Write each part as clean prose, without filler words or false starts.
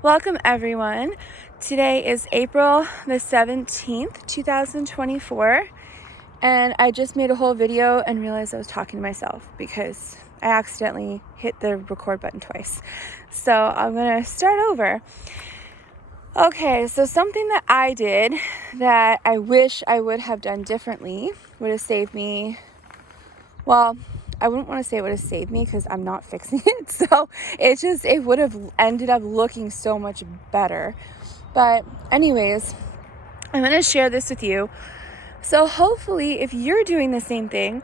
Welcome everyone. Today is April the 17th, 2024, and I just made a whole video and realized I was talking to myself because I accidentally hit the record button twice. So I'm gonna start over. Okay, so something that I did that I wish I would have done differently would have saved me, well, I wouldn't want to say it would have saved me because I'm not fixing it. So it would have ended up looking so much better. But anyways, I'm going to share this with you. So hopefully if you're doing the same thing,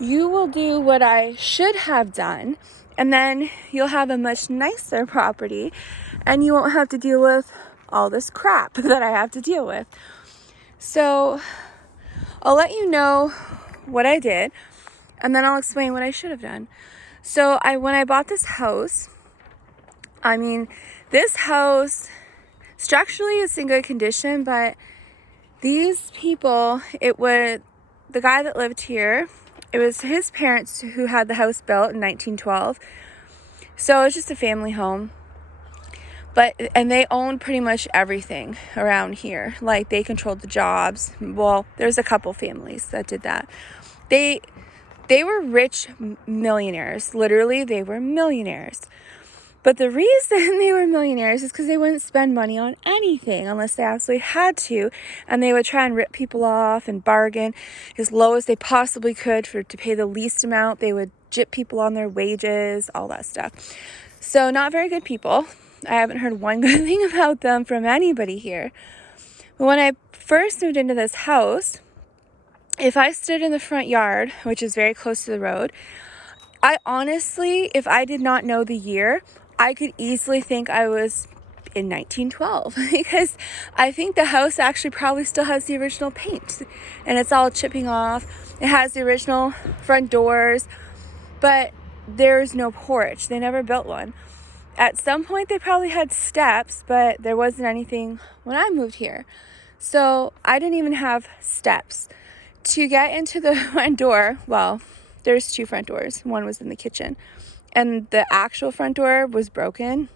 you will do what I should have done. And then you'll have a much nicer property and you won't have to deal with all this crap that I have to deal with. So I'll let you know what I did. And then I'll explain what I should have done. So when I bought this house, this house structurally is in good condition, but these people, the guy that lived here, it was his parents who had the house built in 1912. So it's just a family home. And they owned pretty much everything around here. Like they controlled the jobs. Well, there's a couple families that did that. They were rich millionaires. Literally, they were millionaires. But the reason they were millionaires is because they wouldn't spend money on anything unless they absolutely had to. And they would try and rip people off and bargain as low as they possibly could to pay the least amount. They would gyp people on their wages, all that stuff. So not very good people. I haven't heard one good thing about them from anybody here. But when I first moved into this house, if I stood in the front yard, which is very close to the road, I honestly, if I did not know the year, I could easily think I was in 1912 because I think the house actually probably still has the original paint and it's all chipping off. It has the original front doors, but there's no porch. They never built one. At some point they probably had steps, but there wasn't anything when I moved here. So I didn't even have steps. To get into the front door, well, there's two front doors. One was in the kitchen. And the actual front door was broken.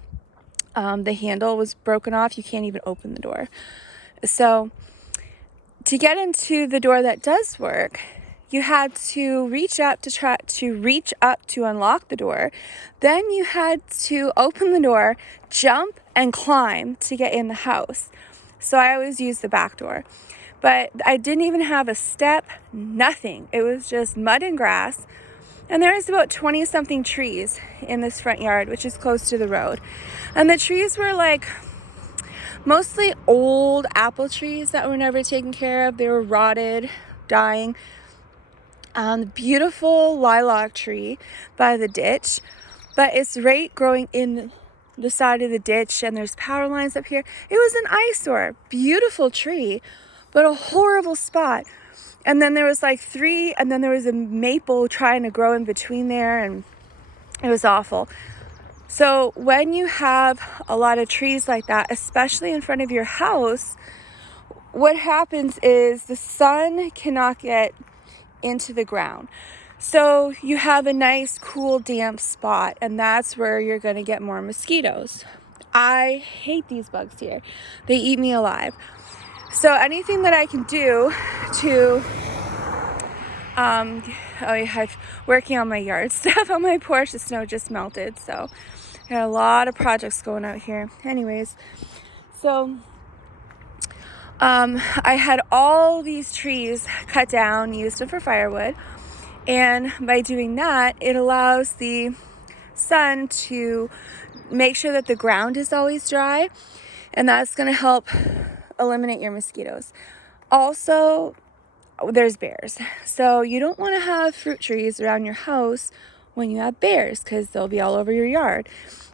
The handle was broken off. You can't even open the door. So to get into the door that does work, you had to reach up to unlock the door. Then you had to open the door, jump, and climb to get in the house. So I always use the back door. But I didn't even have a step, nothing. It was just mud and grass. And there was about 20 something trees in this front yard, which is close to the road. And the trees were like mostly old apple trees that were never taken care of. They were rotted, dying. Beautiful lilac tree by the ditch, but it's right growing in the side of the ditch and there's power lines up here. It was an eyesore, beautiful tree, but a horrible spot. And then there was like three, and then there was a maple trying to grow in between there, and it was awful. So when you have a lot of trees like that, especially in front of your house, what happens is the sun cannot get into the ground. So you have a nice, cool, damp spot, and that's where you're going to get more mosquitoes. I hate these bugs here. They eat me alive. So anything that I can do to, I'm working on my yard stuff on my porch. The snow just melted, so I got a lot of projects going out here. Anyways, so I had all these trees cut down, used them for firewood, and by doing that, it allows the sun to make sure that the ground is always dry, and that's going to help eliminate your mosquitoes. Also, there's bears. So you don't want to have fruit trees around your house when you have bears because they'll be all over your yard.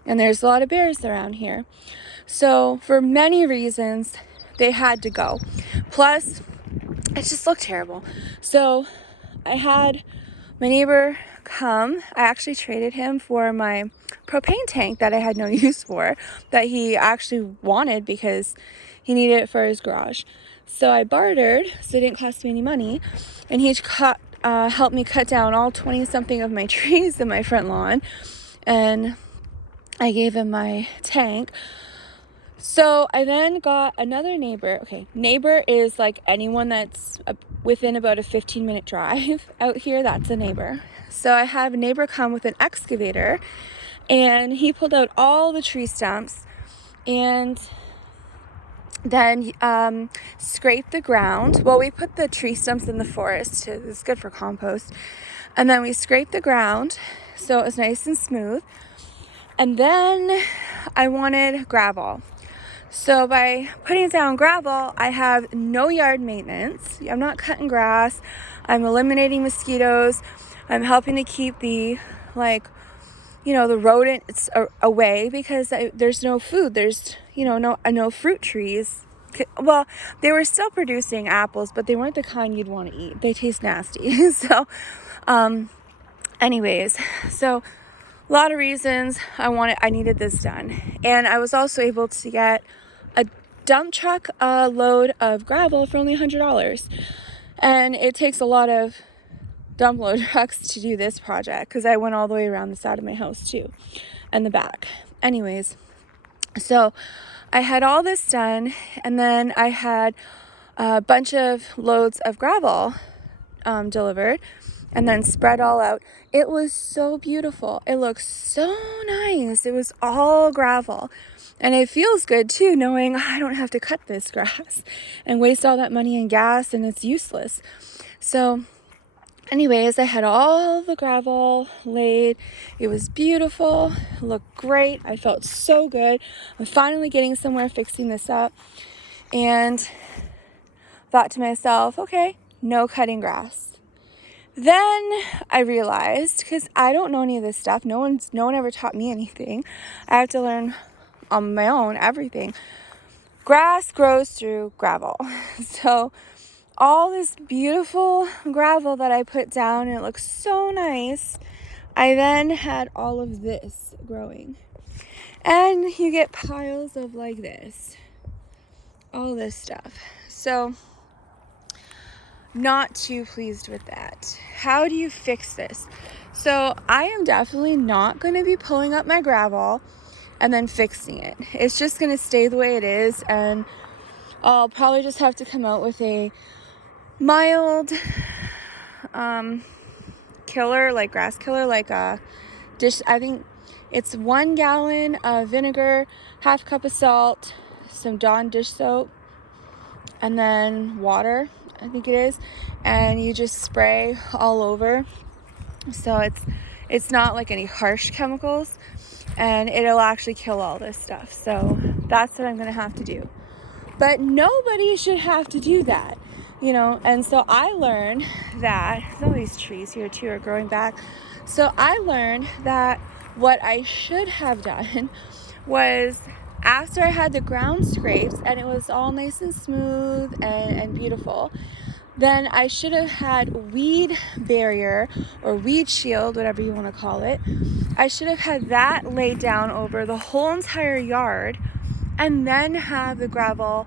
And there's a lot of bears around here. So for many reasons, they had to go. Plus, it just looked terrible. So I had my neighbor come. I actually traded him for my propane tank that I had no use for, that he actually wanted because he needed it for his garage. So I bartered, so it didn't cost me any money, and he helped me cut down all 20 something of my trees in my front lawn. And I gave him my tank. So I then got another neighbor. Okay, neighbor is like anyone that's within about a 15-minute drive out here. That's a neighbor. So I have a neighbor come with an excavator, and he pulled out all the tree stumps and then scraped the ground. Well, we put the tree stumps in the forest. It's good for compost. And then we scraped the ground so it was nice and smooth. And then I wanted gravel. So by putting down gravel, I have no yard maintenance. I'm not cutting grass. I'm eliminating mosquitoes. I'm helping to keep the, the rodents away, because there's no food. There's, no fruit trees. Well, they were still producing apples, but they weren't the kind you'd want to eat. They taste nasty. So, anyways, so a lot of reasons I needed this done. And I was also able to get a dump truck load of gravel for only $100. And it takes a lot of dump load trucks to do this project, because I went all the way around the side of my house too, and the back. Anyways, so I had all this done, and then I had a bunch of loads of gravel delivered, and then spread all out. It was so beautiful. It looks so nice. It was all gravel. And it feels good too, knowing I don't have to cut this grass and waste all that money in gas, and it's useless. So anyways, I had all the gravel laid. It was beautiful. It looked great. I felt so good. I'm finally getting somewhere fixing this up. And thought to myself, okay, no cutting grass. Then I realized, because I don't know any of this stuff, no one ever taught me anything. I have to learn on my own everything. Grass grows through gravel. So all this beautiful gravel that I put down, and it looks so nice, I then had all of this growing. And you get piles of like this. All this stuff. So not too pleased with that. How do you fix this? So I am definitely not going to be pulling up my gravel and then fixing it. It's just going to stay the way it is, and I'll probably just have to come out with a mild killer, like grass killer, like a dish. I think it's 1 gallon of vinegar, half cup of salt, some Dawn dish soap, and then water, I think it is, and you just spray all over. So it's not like any harsh chemicals, and it'll actually kill all this stuff. So that's what I'm gonna have to do. But nobody should have to do that, and so I learned that some of these trees here too are growing back. So I learned that what I should have done was, after I had the ground scraped and it was all nice and smooth and beautiful, then I should have had weed barrier or weed shield, whatever you want to call it. I should have had that laid down over the whole entire yard, and then have the gravel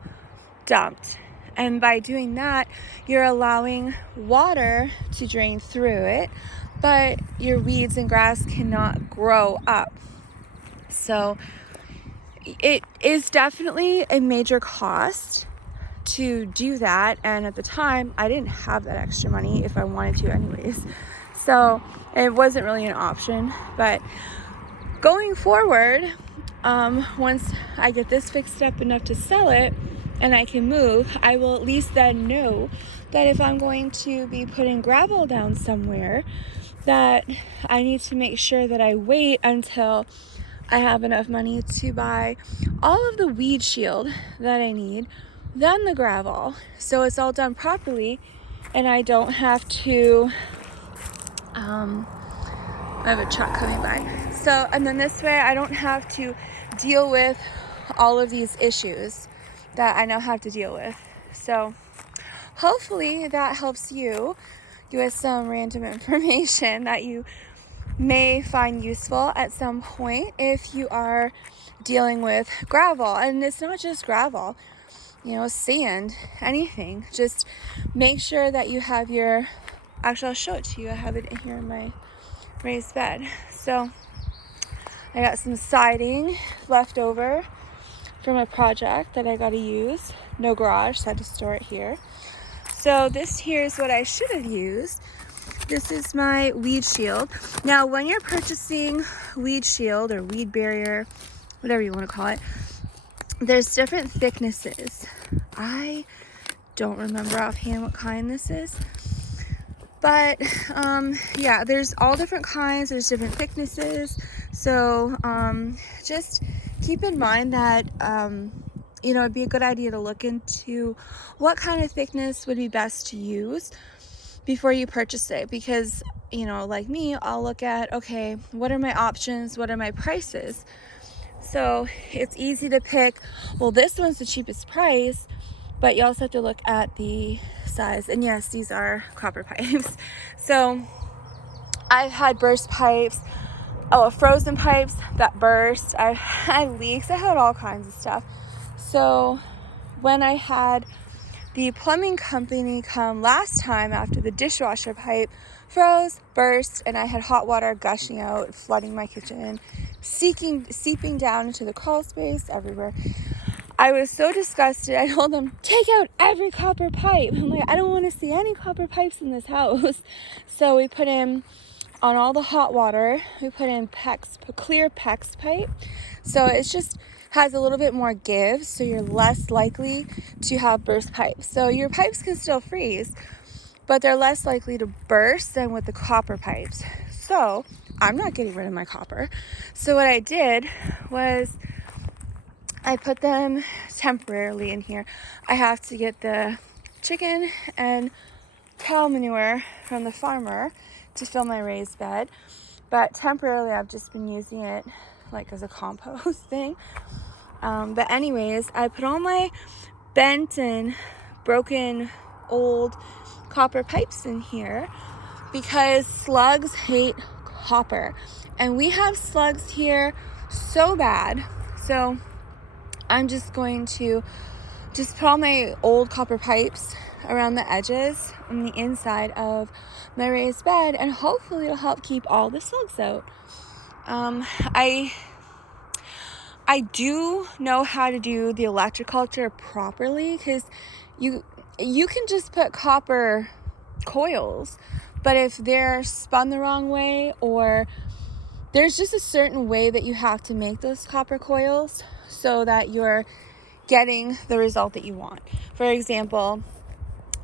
dumped. And by doing that, you're allowing water to drain through it, but your weeds and grass cannot grow up. So it is definitely a major cost to do that, and at the time I didn't have that extra money if I wanted to anyways, so it wasn't really an option. But going forward, once I get this fixed up enough to sell it and I can move, I will at least then know that if I'm going to be putting gravel down somewhere, that I need to make sure that I wait until I have enough money to buy all of the weed shield that I need, then the gravel, so it's all done properly, and I don't have to I have a truck coming by, so, and then this way I don't have to deal with all of these issues that I now have to deal with. So hopefully that helps you with some random information that you may find useful at some point if you are dealing with gravel. And it's not just gravel, sand, anything. Just make sure that you have your, actually I'll show it to you. I have it here in my raised bed. So I got some siding left over from a project that I got to use. No garage, so I had to store it here. So this here is what I should have used. This is my weed shield. Now, when you're purchasing weed shield or weed barrier, whatever you want to call it, there's different thicknesses. I don't remember offhand what kind this is. But yeah, there's all different kinds, there's different thicknesses. So just keep in mind that you know, it'd be a good idea to look into what kind of thickness would be best to use before you purchase it. Because, you know, like me, I'll look at, okay, what are my options? What are my prices? So it's easy to pick, well, this one's the cheapest price, but you also have to look at the size. And yes, these are copper pipes. So I've had burst pipes, frozen pipes that burst. I've had leaks. I had all kinds of stuff. So when I had the plumbing company come last time after the dishwasher pipe froze, burst, and I had hot water gushing out, flooding my kitchen, seeping down into the crawl space everywhere, I was so disgusted. I told them, take out every copper pipe. I'm like, I don't want to see any copper pipes in this house. So we put in, on all the hot water, we put in clear PEX pipe. So it just has a little bit more give, so you're less likely to have burst pipes. So your pipes can still freeze, but they're less likely to burst than with the copper pipes. So I'm not getting rid of my copper. So what I did was I put them temporarily in here. I have to get the chicken and cow manure from the farmer to fill my raised bed, but temporarily I've just been using it like as a compost thing. But anyways, I put all my bent and broken old copper pipes in here because slugs hate copper, and we have slugs here so bad. So I'm just going to put all my old copper pipes around the edges on the inside of my raised bed, and hopefully it'll help keep all the slugs out. I do know how to do the electroculture properly, because you can just put copper coils, but if they're spun the wrong way, or there's just a certain way that you have to make those copper coils so that you're getting the result that you want. For example,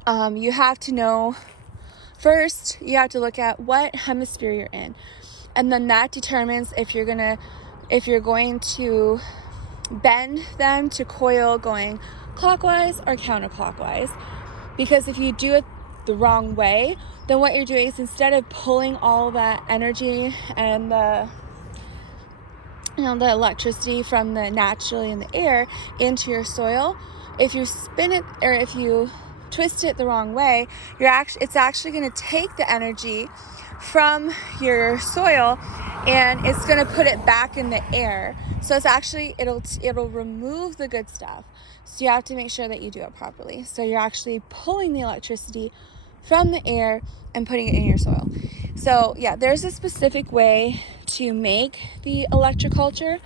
you have to know, first you have to look at what hemisphere you're in, and then that determines if you're going to bend them to coil going clockwise or counterclockwise. Because if you do it the wrong way, then what you're doing is, instead of pulling all that energy and the electricity from the naturally in the air into your soil, if you spin it or if you twist it the wrong way, it's actually going to take the energy from your soil and it's going to put it back in the air. So it's actually, it'll remove the good stuff. So you have to make sure that you do it properly. So you're actually pulling the electricity from the air and putting it in your soil. So yeah, there's a specific way to make the electroculture,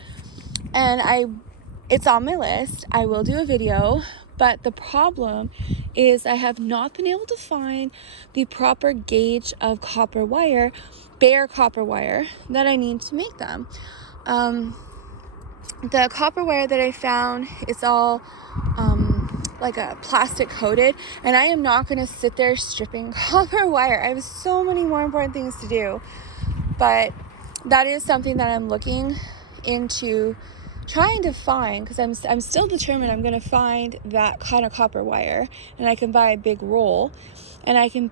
and it's on my list. I will do a video, but the problem is I have not been able to find the proper gauge of copper wire, bare copper wire, that I need to make them. The copper wire that I found is all like a plastic coated, and I am not going to sit there stripping copper wire. I have so many more important things to do, but that is something that I'm looking into trying to find, because I'm still determined I'm going to find that kind of copper wire, and I can buy a big roll, and I can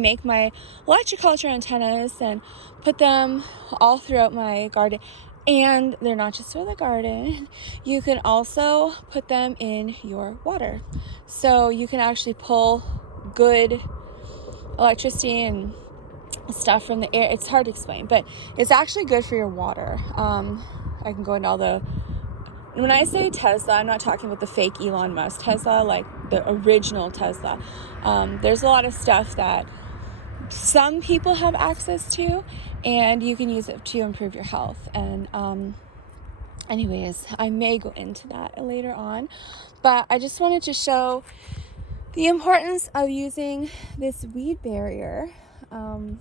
make my electroculture antennas and put them all throughout my garden. And they're not just for the garden. You can also put them in your water. So you can actually pull good electricity and stuff from the air. It's hard to explain, but it's actually good for your water. I can go into all the... When I say Tesla, I'm not talking about the fake Elon Musk Tesla, like the original Tesla. There's a lot of stuff that some people have access to, and you can use it to improve your health. And anyways, I may go into that later on, but I just wanted to show the importance of using this weed barrier on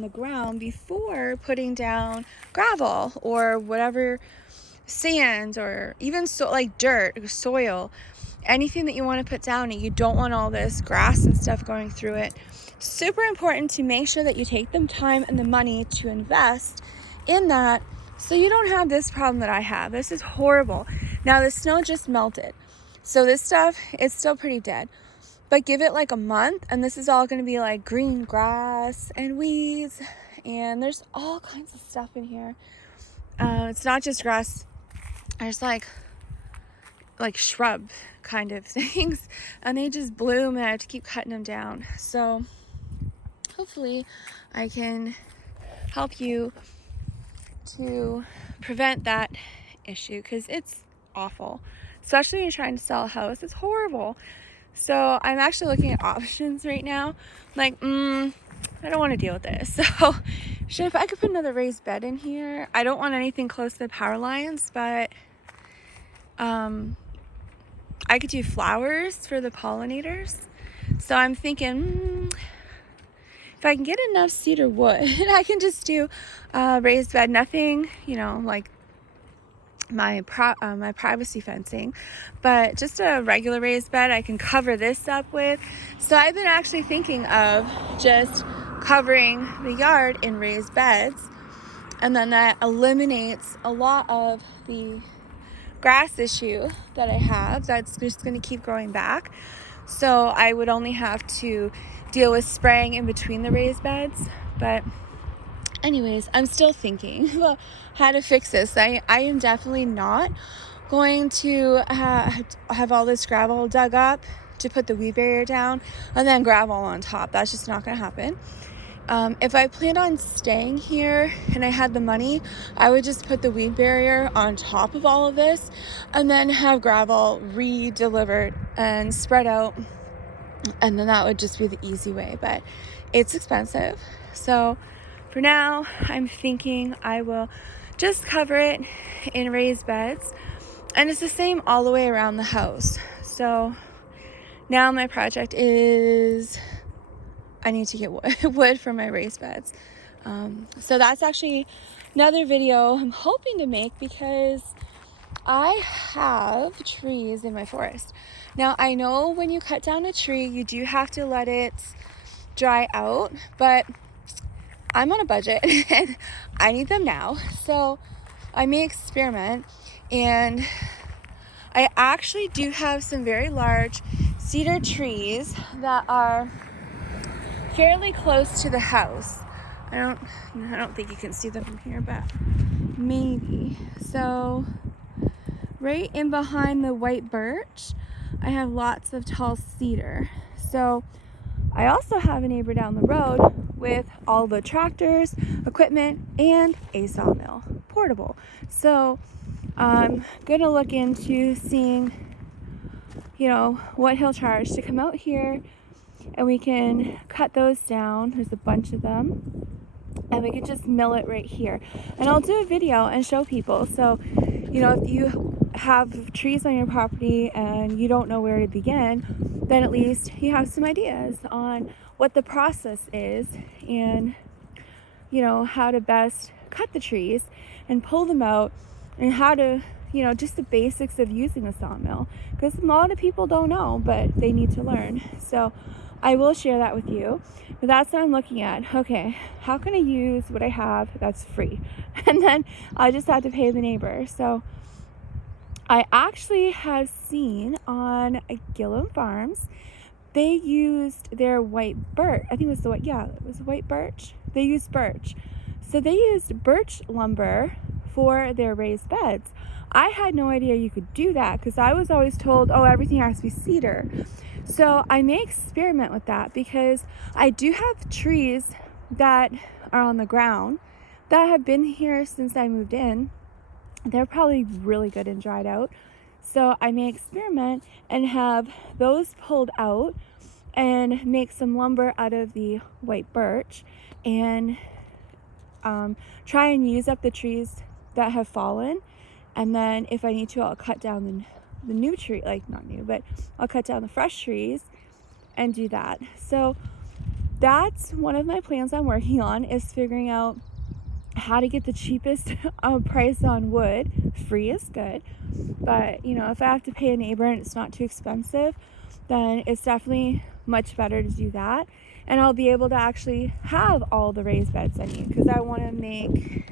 the ground before putting down gravel or whatever, sand, or even like dirt, soil, anything that you want to put down, and you don't want all this grass and stuff going through it. Super important to make sure that you take the time and the money to invest in that, so you don't have this problem that I have. This is horrible. Now the snow just melted, so this stuff is still pretty dead, but give it like a month and this is all going to be like green grass and weeds, and there's all kinds of stuff in here. It's not just grass. There's like shrub kind of things, and they just bloom, and I have to keep cutting them down. So hopefully I can help you to prevent that issue, because it's awful, especially when you're trying to sell a house. It's horrible. So I'm actually looking at options right now. Like, I don't want to deal with this. So if I could put another raised bed in here. I don't want anything close to the power lines, but I could do flowers for the pollinators. So I'm thinking, if I can get enough cedar wood, I can just do a raised bed. Nothing, like my privacy fencing, but just a regular raised bed I can cover this up with. So I've been actually thinking of just covering the yard in raised beds, and then that eliminates a lot of the grass issue that I have that's just going to keep growing back. So I would only have to deal with spraying in between the raised beds. But anyways, I'm still thinking about how to fix this. I am definitely not going to have all this gravel dug up to put the weed barrier down and then gravel on top. That's just not going to happen. If I planned on staying here and I had the money, I would just put the weed barrier on top of all of this and then have gravel re-delivered and spread out, and then that would just be the easy way. But it's expensive, so for now I'm thinking I will just cover it in raised beds, and it's the same all the way around the house. So now my project is I need to get wood for my raised beds. So that's actually another video I'm hoping to make, because I have trees in my forest. Now I know when you cut down a tree, you do have to let it dry out, but I'm on a budget and I need them now. So I may experiment, and I actually do have some very large cedar trees that are fairly close to the house. I don't think you can see them from here, but maybe. So right in behind the white birch, I have lots of tall cedar. So I also have a neighbor down the road with all the tractors, equipment, and a sawmill, portable. So I'm gonna look into seeing, what he'll charge to come out here, and we can cut those down. There's a bunch of them, and we can just mill it right here. And I'll do a video and show people. So, if you have trees on your property and you don't know where to begin, then at least you have some ideas on what the process is, and how to best cut the trees and pull them out, and how to just the basics of using a sawmill, because a lot of people don't know, but they need to learn. So I will share that with you, but that's what I'm looking at. Okay, how can I use what I have that's free? And then I just have to pay the neighbor. So I actually have seen on Gillum Farms, they used their white birch. I think it was white birch. They used birch. So they used birch lumber for their raised beds. I had no idea you could do that, because I was always told, everything has to be cedar. So I may experiment with that, because I do have trees that are on the ground that have been here since I moved in. They're probably really good and dried out. So I may experiment and have those pulled out and make some lumber out of the white birch. And try and use up the trees that have fallen, and then if I need to, I'll cut down the new tree, like not new, but I'll cut down the fresh trees and do that. So that's one of my plans I'm working on, is figuring out how to get the cheapest price on wood. Free is good, but you know, if I have to pay a neighbor and it's not too expensive, then it's definitely much better to do that. And I'll be able to actually have all the raised beds I need, because I want to make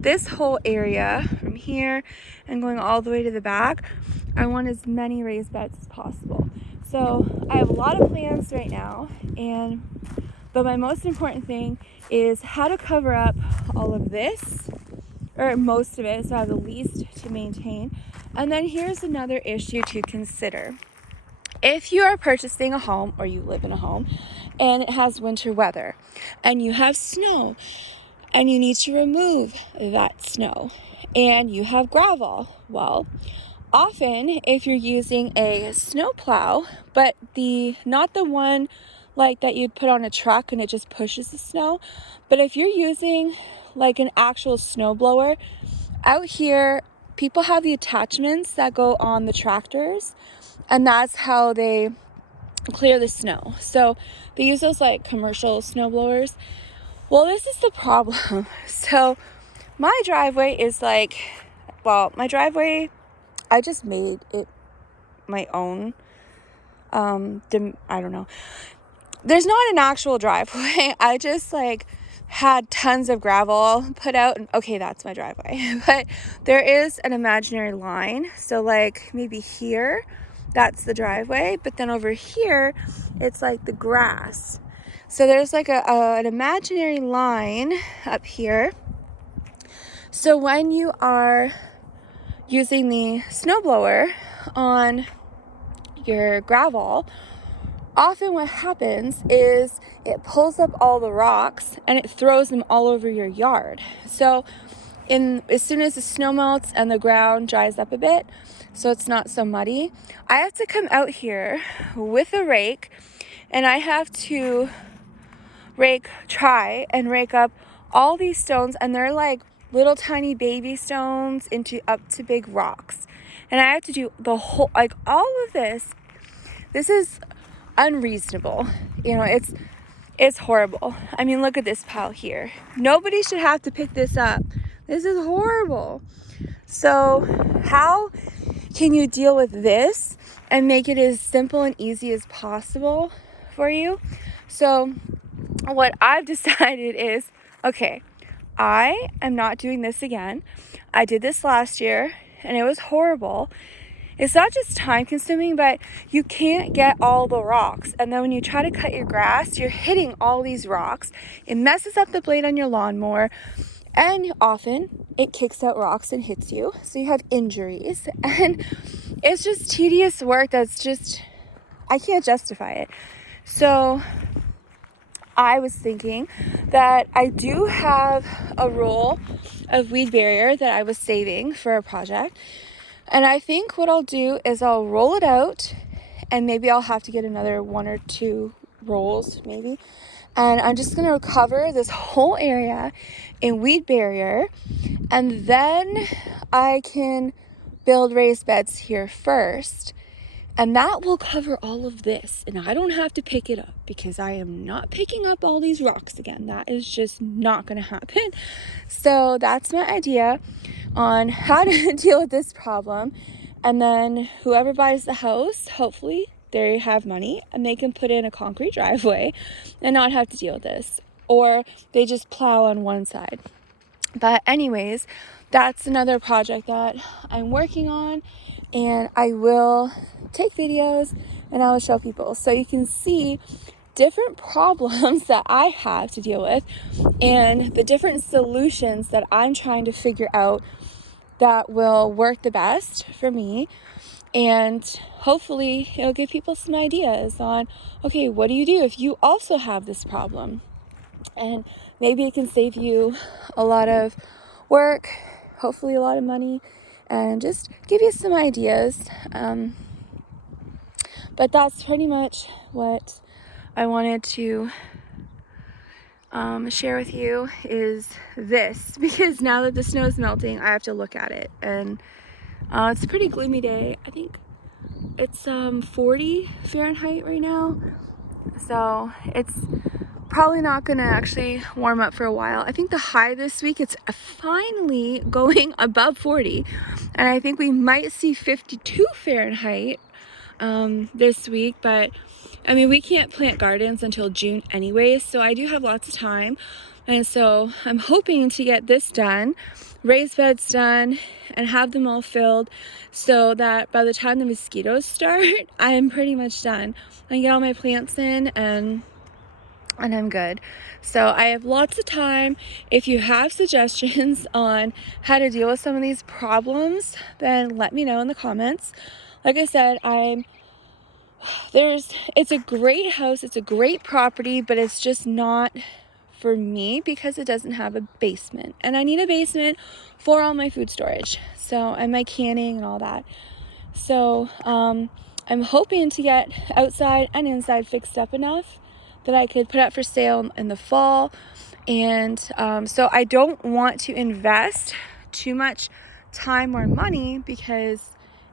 this whole area from here and going all the way to the back, I want as many raised beds as possible. So I have a lot of plans right now, but my most important thing is how to cover up all of this, or most of it, so I have the least to maintain. And then here's another issue to consider. If you are purchasing a home, or you live in a home, and it has winter weather, and you have snow, and you need to remove that snow, and you have gravel, well, often if you're using a snow plow, but not the one like that you'd put on a truck and it just pushes the snow, but if you're using like an actual snow blower, out here people have the attachments that go on the tractors, and that's how they clear the snow. So they use those like commercial snow blowers. Well, this is the problem. So my driveway is my driveway, I just made it my own. I don't know. There's not an actual driveway. I just had tons of gravel put out, and okay, that's my driveway. But there is an imaginary line. So maybe here, that's the driveway. But then over here, it's like the grass. So there's an imaginary line up here. So when you are using the snowblower on your gravel, often what happens is it pulls up all the rocks and it throws them all over your yard. So as soon as the snow melts and the ground dries up a bit, so it's not so muddy, I have to come out here with a rake, and I have to try and rake up all these stones, and they're like little tiny baby stones up to big rocks. And I have to do the whole, all of this. This is unreasonable. It's horrible. I mean, look at this pile here. Nobody should have to pick this up. This is horrible. So how can you deal with this and make it as simple and easy as possible for you? So what I've decided is, okay, I am not doing this again. I did this last year and it was horrible. It's not just time consuming, but you can't get all the rocks. And then when you try to cut your grass, you're hitting all these rocks. It messes up the blade on your lawnmower, and often it kicks out rocks and hits you. So you have injuries, and it's just tedious work I can't justify it. So I was thinking that I do have a roll of weed barrier that I was saving for a project. And I think what I'll do is I'll roll it out, and maybe I'll have to get another 1 or 2 rolls maybe. And I'm just going to cover this whole area in weed barrier, and then I can build raised beds here first. And that will cover all of this. And I don't have to pick it up, because I am not picking up all these rocks again. That is just not going to happen. So that's my idea on how to deal with this problem. And then whoever buys the house, hopefully they have money and they can put in a concrete driveway and not have to deal with this. Or they just plow on one side. But anyways, that's another project that I'm working on, and I will take videos and I will show people so you can see different problems that I have to deal with and the different solutions that I'm trying to figure out that will work the best for me. And hopefully it'll give people some ideas on, okay, what do you do if you also have this problem? And maybe it can save you a lot of work, hopefully a lot of money, and just give you some ideas. But that's pretty much what I wanted to share with you is this, because now that the snow is melting, I have to look at it. And it's a pretty gloomy day. I think it's 40 Fahrenheit right now, so it's probably not gonna actually warm up for a while. I think the high this week, it's finally going above 40, and I think we might see 52 Fahrenheit this week. But I mean, we can't plant gardens until June anyway, so I do have lots of time. And so I'm hoping to get this done, raised beds done, and have them all filled so that by the time the mosquitoes start, I'm pretty much done. I can get all my plants in and I'm good. So I have lots of time. If you have suggestions on how to deal with some of these problems, then let me know in the comments. Like I said, it's a great house, it's a great property, but it's just not for me because it doesn't have a basement, and I need a basement for all my food storage, so, and my canning and all that. So I'm hoping to get outside and inside fixed up enough that I could put up for sale in the fall. And so I don't want to invest too much time or money, because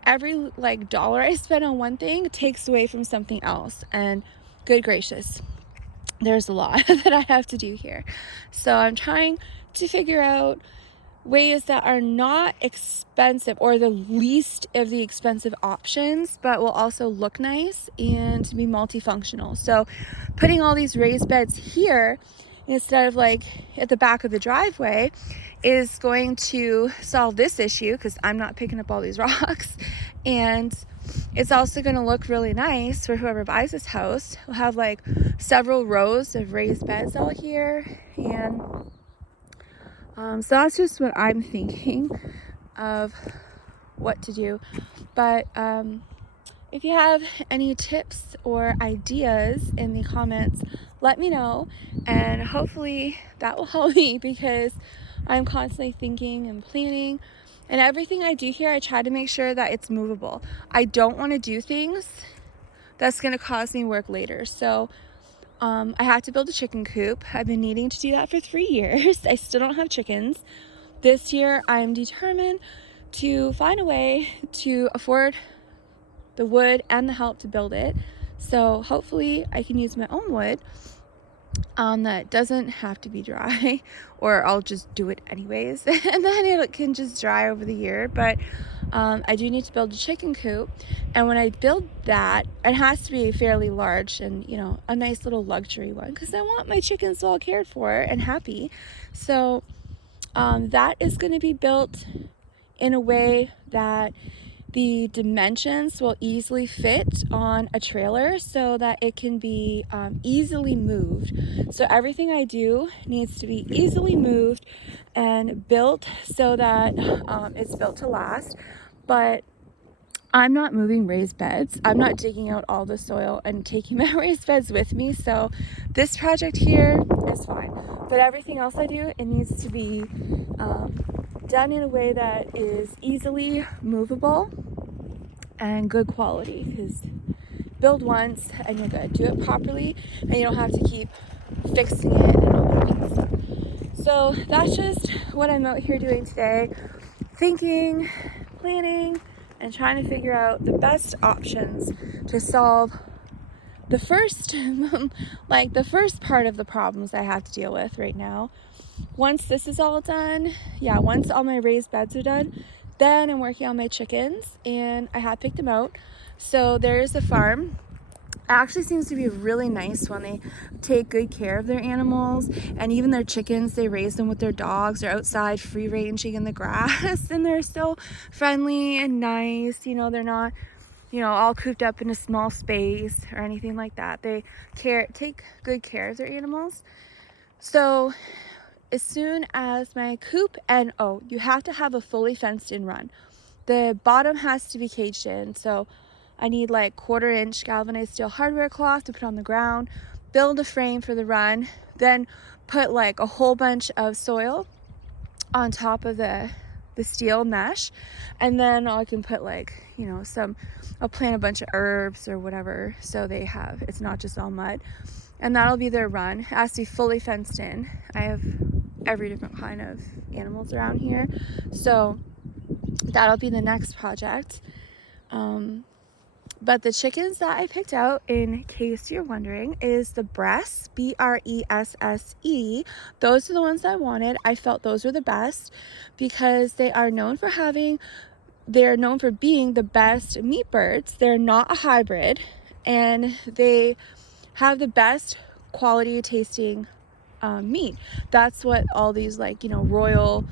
every dollar I spend on one thing takes away from something else, and good gracious, there's a lot that I have to do here. So I'm trying to figure out ways that are not expensive, or the least of the expensive options, but will also look nice and be multifunctional. So putting all these raised beds here instead of at the back of the driveway is going to solve this issue, because I'm not picking up all these rocks, and it's also going to look really nice for whoever buys this house. We'll have several rows of raised beds all here, and so that's just what I'm thinking of what to do. But if you have any tips or ideas in the comments, let me know, and hopefully that will help me, because I'm constantly thinking and planning, and everything I do here, I try to make sure that it's movable. I don't want to do things that's going to cause me work later. So I have to build a chicken coop. I've been needing to do that for 3 years. I still don't have chickens. This year I'm determined to find a way to afford the wood and the help to build it. So hopefully I can use my own wood that doesn't have to be dry, or I'll just do it anyways and then it can just dry over the year. But I do need to build a chicken coop, and when I build that, it has to be fairly large and, you know, a nice little luxury one, because I want my chickens all cared for and happy. So that is going to be built in a way that the dimensions will easily fit on a trailer, so that it can be easily moved. So everything I do needs to be easily moved and built so that it's built to last. But I'm not moving raised beds. I'm not digging out all the soil and taking my raised beds with me. So this project here is fine. But everything else I do, it needs to be done in a way that is easily movable and good quality, because build once and you're good. Do it properly and you don't have to keep fixing it and all that kind of stuff. So that's just what I'm out here doing today, thinking, planning, and trying to figure out the best options to solve the first the first part of the problems I have to deal with right now. Once this is all done, once all my raised beds are done, then I'm working on my chickens, and I have picked them out. So there is a farm. It actually seems to be really nice when they take good care of their animals, and even their chickens, they raise them with their dogs. They're outside free ranging in the grass, and they're so friendly and nice. You know, they're not, you know, all cooped up in a small space or anything like that. They take good care of their animals. So as soon as my coop, and you have to have a fully fenced in run. The bottom has to be caged in, so I need 1/4-inch galvanized steel hardware cloth to put on the ground, build a frame for the run, then put a whole bunch of soil on top of the steel mesh, and then I can put you know, I'll plant a bunch of herbs or whatever, so it's not just all mud. and that'll be their run. It has to be fully fenced in. I have every different kind of animals around here, so that'll be the next project. But the chickens that I picked out, in case you're wondering, is the Bresse, B-R-E-S-S-E. Those are the ones I wanted. I felt those were the best because they're known for being the best meat birds. They're not a hybrid, and they have the best quality tasting meat. That's what all these, like, royal,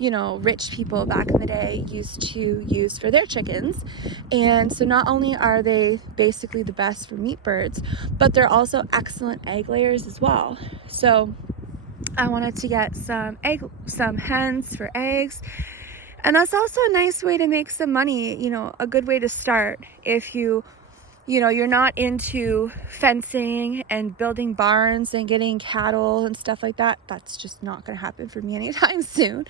rich people back in the day used to use for their chickens. And so not only are they basically the best for meat birds, but they're also excellent egg layers as well. So I wanted to get some hens for eggs. And that's also a nice way to make some money, a good way to start if you're not into fencing and building barns and getting cattle and stuff like that. That's just not going to happen for me anytime soon.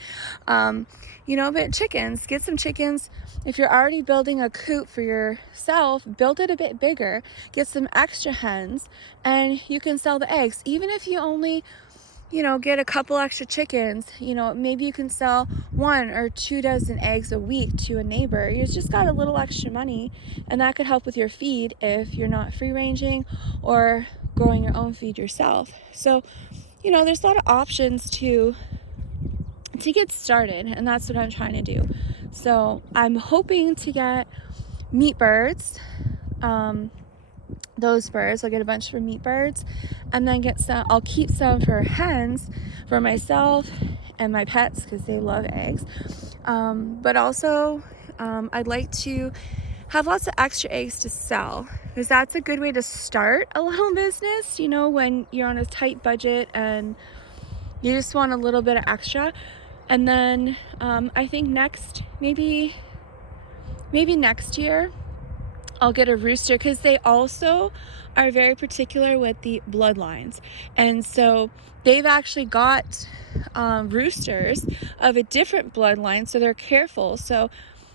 But chickens, get some chickens. If you're already building a coop for yourself, build it a bit bigger, get some extra hens, and you can sell the eggs. Even if you only get a couple extra chickens, maybe you can sell 1 or 2 dozen eggs a week to a neighbor. You just got a little extra money, and that could help with your feed if you're not free ranging or growing your own feed yourself. So, there's a lot of options to get started, and that's what I'm trying to do. So I'm hoping to get meat birds, those birds. I'll get a bunch for meat birds, and then I'll keep some for hens for myself and my pets because they love eggs. But also I'd like to have lots of extra eggs to sell, because that's a good way to start a little business, when you're on a tight budget and you just want a little bit of extra. And then I think maybe next year I'll get a rooster, because they also are very particular with the bloodlines. And so they've actually got roosters of a different bloodline, so they're careful. So,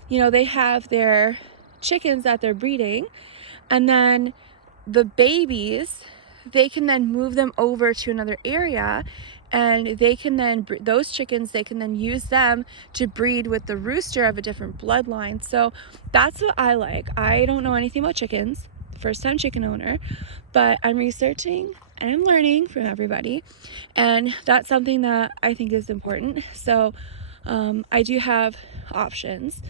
they have their chickens that they're breeding, and then the babies, they can then move them over to another area, and those chickens, they can then use them to breed with the rooster of a different bloodline. So that's what I like. I don't know anything about chickens, first time chicken owner, but I'm researching and I'm learning from everybody, and that's something that I think is important. So I do have options.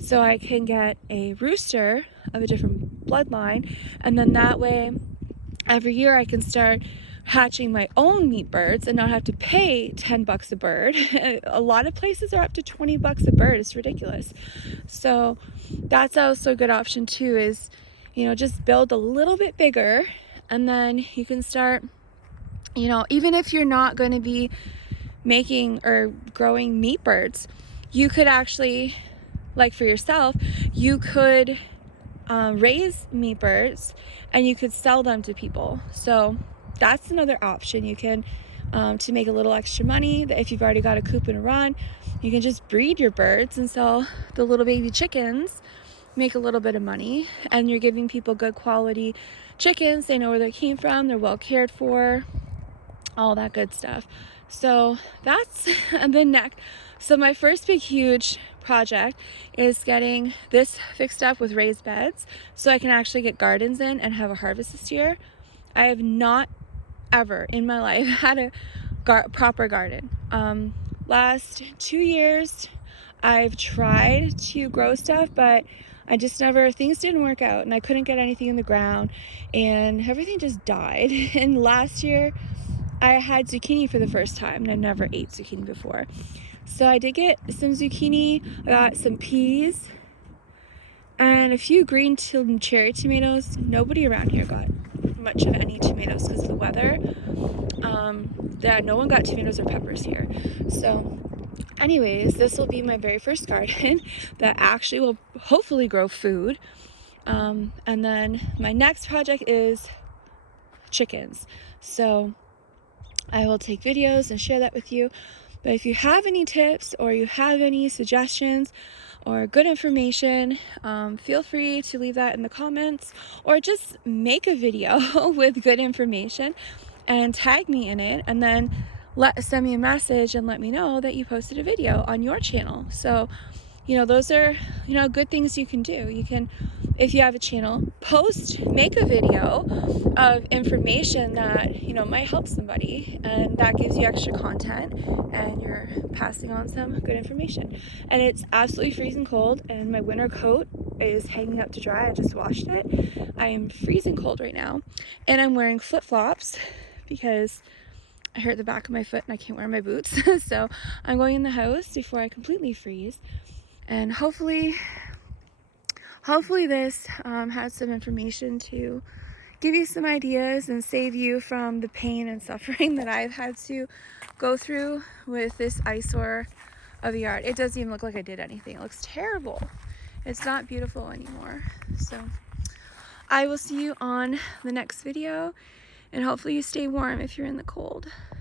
So I can get a rooster of a different bloodline, and then that way every year I can start hatching my own meat birds and not have to pay $10 a bird. A lot of places are up to $20 a bird. It's ridiculous. So that's also a good option too, is just build a little bit bigger, and then you can start, even if you're not going to be making or growing meat birds, you could actually, like for yourself, you could raise meat birds and you could sell them to people. So that's another option. You can, to make a little extra money, that if you've already got a coop and a run, you can just breed your birds and sell the little baby chickens, make a little bit of money, and you're giving people good quality chickens. They know where they came from, they're well cared for, all that good stuff. So that's the next. So my first big huge project is getting this fixed up with raised beds so I can actually get gardens in and have a harvest this year. I have not ever in my life had a proper garden. Last 2 years I've tried to grow stuff, but I just things didn't work out, and I couldn't get anything in the ground, and everything just died. And last year I had zucchini for the first time, and I've never ate zucchini before. So I did get some zucchini, I got some peas, and a few green cherry tomatoes. Nobody around here got much of any tomatoes because of the weather. No one got tomatoes or peppers here. So anyways, this will be my very first garden that actually will hopefully grow food. And then my next project is chickens. So I will take videos and share that with you. But if you have any tips or you have any suggestions or good information, feel free to leave that in the comments, or just make a video with good information and tag me in it, and then send me a message and let me know that you posted a video on your channel. So, you know, those are, you know, good things you can do. You can, if you have a channel, make a video of information that, you know, might help somebody, and that gives you extra content and you're passing on some good information. And it's absolutely freezing cold, and my winter coat is hanging up to dry. I just washed it. I am freezing cold right now, and I'm wearing flip-flops because I hurt the back of my foot and I can't wear my boots. So I'm going in the house before I completely freeze, and hopefully this has some information to give you some ideas and save you from the pain and suffering that I've had to go through with this eyesore of a yard. It doesn't even look like I did anything. It looks terrible. It's not beautiful anymore. So I will see you on the next video, and hopefully you stay warm if you're in the cold.